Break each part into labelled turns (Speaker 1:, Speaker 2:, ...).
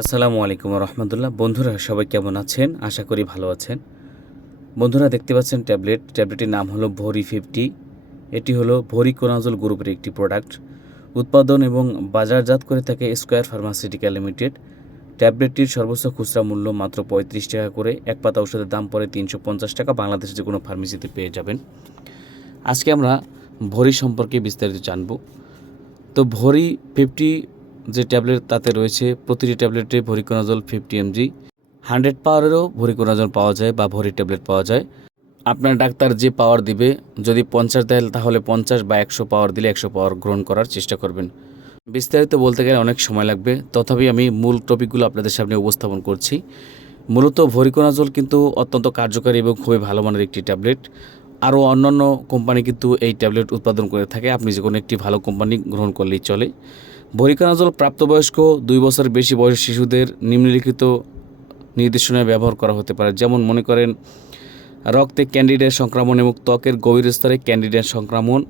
Speaker 1: আসসালামু আলাইকুম রহমতুল্লাহ বন্ধুরা, সবাই কেমন আছেন? আশা করি ভালো আছেন। বন্ধুরা, দেখতে পাচ্ছেন ট্যাবলেট। ট্যাবলেটের নাম হলো ভরি ফিফটি। এটি হলো ভরি কোনাজল গ্রুপের একটি প্রোডাক্ট। উৎপাদন এবং বাজারজাত করে থাকে স্কোয়ার ফার্মাসিউটিক্যাল লিমিটেড। ট্যাবলেটটির সর্বোচ্চ খুচরা মূল্য মাত্র পঁয়ত্রিশ টাকা করে। এক পাতা ওষুধের দাম পড়ে তিনশো পঞ্চাশ টাকা। বাংলাদেশের যে কোনো ফার্মেসিতে পেয়ে যাবেন। আজকে আমরা ভরি সম্পর্কে বিস্তারিত জানব। তো ভরি ফিফটি যে ট্যাবলেট তাতে রয়েছে, প্রতিটি ট্যাবলেটে ভরিকোনাজল ফিফটি এমজি হান্ড্রেড পাওয়ারেরও ভরিকোনাজল পাওয়া যায় বা ভরি ট্যাবলেট পাওয়া যায়। আপনার ডাক্তার যে পাওয়ার দিবে, যদি পঞ্চাশ দেয় তাহলে পঞ্চাশ বা একশো পাওয়ার দিলে একশো পাওয়ার গ্রহণ করার চেষ্টা করবেন। বিস্তারিত বলতে গেলে অনেক সময় লাগবে। তথাপি আমি মূল টপিকগুলো আপনাদের সামনে উপস্থাপন করছি। মূলত ভরিকোনাজল কিন্তু অত্যন্ত কার্যকারী এবং খুবই ভালো মানের একটি ট্যাবলেট। আরও অন্যান্য কোম্পানি কিন্তু এই ট্যাবলেট উৎপাদন করে থাকে। আপনি যে কোনো একটি ভালো কোম্পানি গ্রহণ করলেই চলে। ভরিকোনাজল প্রাপ্তবয়স্ক দুই বছর বেশি বয়সী শিশুদের নিম্নলিখিত নির্দেশনায় ব্যবহার করা হতে পারে। যেমন মনে করেন, রক্তে ক্যান্ডিডেট সংক্রমণ এবং ত্বকের গভীর স্তরে ক্যান্ডিডেট সংক্রমণ,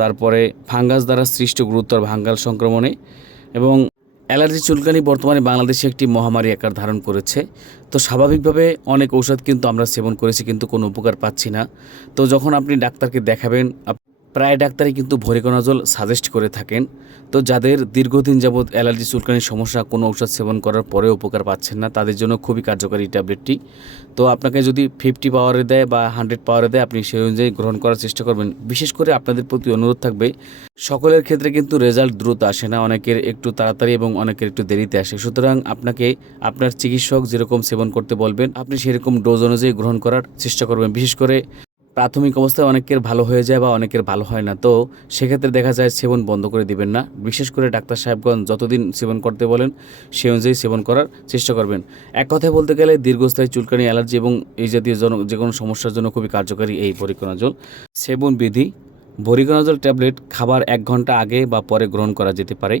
Speaker 1: তারপরে ফাঙ্গাস দ্বারা সৃষ্ট গুরুতর ভাঙ্গাল সংক্রমণে এবং অ্যালার্জি চুলকানি বর্তমানে বাংলাদেশে একটি মহামারী আকার ধারণ করেছে। তো স্বাভাবিকভাবে অনেক ঔষধ কিন্তু আমরা সেবন করেছি কিন্তু কোনো উপকার পাচ্ছি না। তো যখন আপনি ডাক্তারকে দেখাবেন প্রায় ডাক্তারই কিন্তু ভরিকোনাজল সাজেস্ট করে থাকেন। তো যাদের দীর্ঘদিন যাবৎ অ্যালার্জি চুলকানির সমস্যা, কোনো ঔষধ সেবন করার পরেও উপকার পাচ্ছেন না, তাদের জন্য খুবই কার্যকারী ট্যাবলেটটি। তো আপনাকে যদি ফিফটি পাওয়ারে দেয় বা হান্ড্রেড পাওয়ারে দেয়, আপনি সেই অনুযায়ী গ্রহণ করার চেষ্টা করবেন। বিশেষ করে আপনাদের প্রতি অনুরোধ থাকবে, সকলের ক্ষেত্রে কিন্তু রেজাল্ট দ্রুত আসে না, অনেকের একটু তাড়াতাড়ি এবং অনেকের একটু দেরিতে আসে। সুতরাং আপনাকে আপনার চিকিৎসক যেরকম সেবন করতে বলবেন, আপনি সেরকম ডোজ অনুযায়ী গ্রহণ করার চেষ্টা করবেন। বিশেষ করে প্রাথমিক অবস্থায় অনেকের ভালো হয়ে যায় বা অনেকের ভালো হয় না। তো সেক্ষেত্রে দেখা যায় সেবন বন্ধ করে দিবেন না। বিশেষ করে ডাক্তার সাহেবগঞ্জ যতদিন সেবন করতে বলেন, সেই অনুযায়ী সেবন করার চেষ্টা করবেন। এক কথায় বলতে গেলে দীর্ঘস্থায়ী চুলকানি, অ্যালার্জি এবং এই জাতীয় জন যে কোনো সমস্যার জন্য খুবই কার্যকারী এই ভরিকোনাজল সেবন বিধি ভরিকোনাজল ট্যাবলেট খাবার এক ঘণ্টা আগে বা পরে গ্রহণ করা যেতে পারে।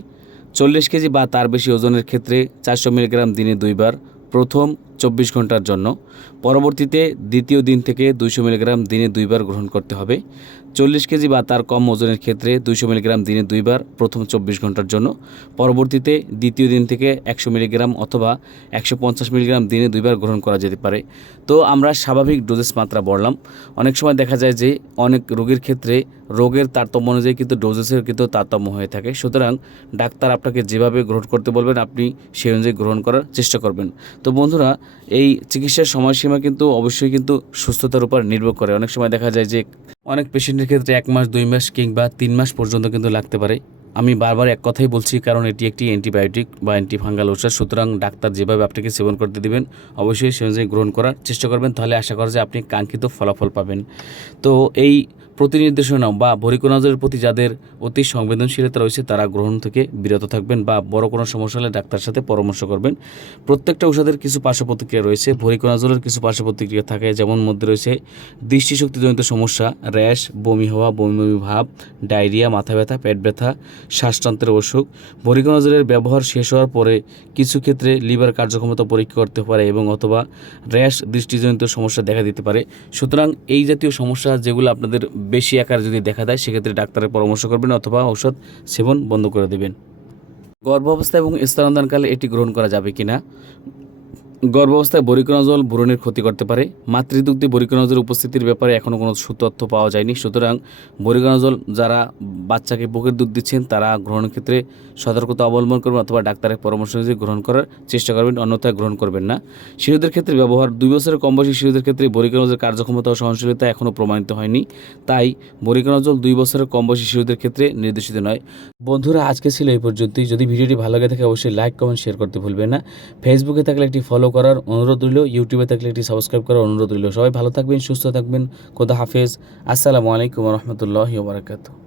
Speaker 1: চল্লিশ কেজি বা তার বেশি ওজনের ক্ষেত্রে চারশো মিলিগ্রাম দিনে দুইবার। প্রথম চব্বিশ ঘণ্টার জন্য। পরবর্তীতে দ্বিতীয় দিন থেকে দুইশো মিলিগ্রাম দিনে দুইবার গ্রহণ করতে হবে। চল্লিশ কেজি বা তার কম ওজনের ক্ষেত্রে দুইশো মিলিগ্রাম দিনে দুইবার প্রথম চব্বিশ ঘণ্টার জন্য। পরবর্তীতে দ্বিতীয় দিন থেকে একশো মিলিগ্রাম অথবা একশো পঞ্চাশ মিলিগ্রাম দিনে দুইবার গ্রহণ করা যেতে পারে। তো আমরা স্বাভাবিক ডোজেস মাত্রা বললাম অনেক সময় দেখা যায় যে অনেক রোগীর ক্ষেত্রে রোগের তারতম্য অনুযায়ী কিন্তু ডোজেসের কিন্তু তারতম্য হয়ে থাকে। সুতরাং ডাক্তার আপনাকে যেভাবে গ্রহণ করতে বলবেন, আপনি সেই অনুযায়ী গ্রহণ করার চেষ্টা করবেন। তো বন্ধুরা এই চিকিৎসার সময়সীমা কিন্তু অবশ্যই কিন্তু সুস্থতার উপর নির্ভর করে। অনেক সময় দেখা যায় যে অনেক পেশেন্টের ক্ষেত্রে এক মাস, দুই মাস কিংবা তিন মাস পর্যন্ত কিন্তু লাগতে পারে। আমি বারবার এক কথাই বলছি, কারণ এটি একটি অ্যান্টিবায়োটিক বা অ্যান্টিফাঙ্গাল ওষুধ। সুতরাং ডাক্তার যেভাবে আপনাকে সেবন করতে দিবেন, অবশ্যই সে অনুযায়ী গ্রহণ করার চেষ্টা করবেন, তাহলে আশা করা যায় আপনি কাঙ্ক্ষিত ফলাফল পাবেন। তো এই প্রতি নির্দেশনা বা ভরিকোনাজের প্রতি যাদের অতি সংবেদনশীলতা রয়েছে, তারা গ্রহণ থেকে বিরত থাকবেন বা বড় কোনো সমস্যা হলে ডাক্তার সাথে পরামর্শ করবেন। প্রত্যেকটা ওষুধের কিছু পার্শ্ব প্রতিক্রিয়া রয়েছে। ভরিকোনাজলের কিছু পার্শ্ব প্রতিক্রিয়া থাকে, যেমন মধ্যে রয়েছে দৃষ্টিশক্তিজনিত সমস্যা, র্যাশ, বমি হওয়া বমি বমি ভাব, ডায়রিয়া, মাথা ব্যথা, পেট ব্যথা শ্বাসতন্ত্রের অসুখ। ভরিকোনাজলের ব্যবহার শেষ হওয়ার পরে কিছু ক্ষেত্রে লিভার কার্যক্ষমতা পরীক্ষা করতে পারে এবং অথবা র্যাশ দৃষ্টিজনিত সমস্যা দেখা দিতে পারে। সুতরাং এই জাতীয় সমস্যা যেগুলো আপনাদের বেশি আকার যদি দেখা দেয়, সেক্ষেত্রে ডাক্তারের পরামর্শ করবেন অথবা ঔষধ সেবন বন্ধ করে দেবেন। গর্ভাবস্থা এবং স্তনদানকালে এটি গ্রহণ করা যাবে কিনা? গর্ভাবস্থায় বরিকোনাজল ভ্রূণের ক্ষতি করতে পারে। মাতৃদুগ্ধে বরিকোনাজল উপস্থিতির ব্যাপারে এখনও কোনো সুতথ্য পাওয়া যায়নি। সুতরাং বরিকোনাজল যারা বাচ্চাকে বুকের দুধ দিচ্ছেন, তারা গ্রহণের ক্ষেত্রে সতর্কতা অবলম্বন করবেন অথবা ডাক্তারের পরামর্শ অনুযায়ী গ্রহণ করার চেষ্টা করবেন, অন্যথায় গ্রহণ করবেন না। শিশুদের ক্ষেত্রে ব্যবহার, দুই বছরের কম বয়সী শিশুদের ক্ষেত্রে বরিকোনাজলের কার্যক্ষমতা ও সহনশীলতা এখনও প্রমাণিত হয়নি। তাই বরিকোনাজল দুই বছরের কম বয়সী শিশুদের ক্ষেত্রে নির্দেশিত নয়। বন্ধুরা, আজকে ছিল এই পর্যন্তই। যদি ভিডিওটি ভালো লাগে থাকে, অবশ্যই লাইক, কমেন্ট, শেয়ার করতে ভুলবেন না। ফেসবুকে থাকলে একটি ফলো করার অনুরোধ রইল। ইউটিউবে থাকলে একটি সাবস্ক্রাইব করার অনুরোধ রইল। সবাই ভালো থাকবেন, সুস্থ থাকবেন। খোদা হাফেজ। আসসালামু আলাইকুম রহমতুল্লাহ বারাকাতু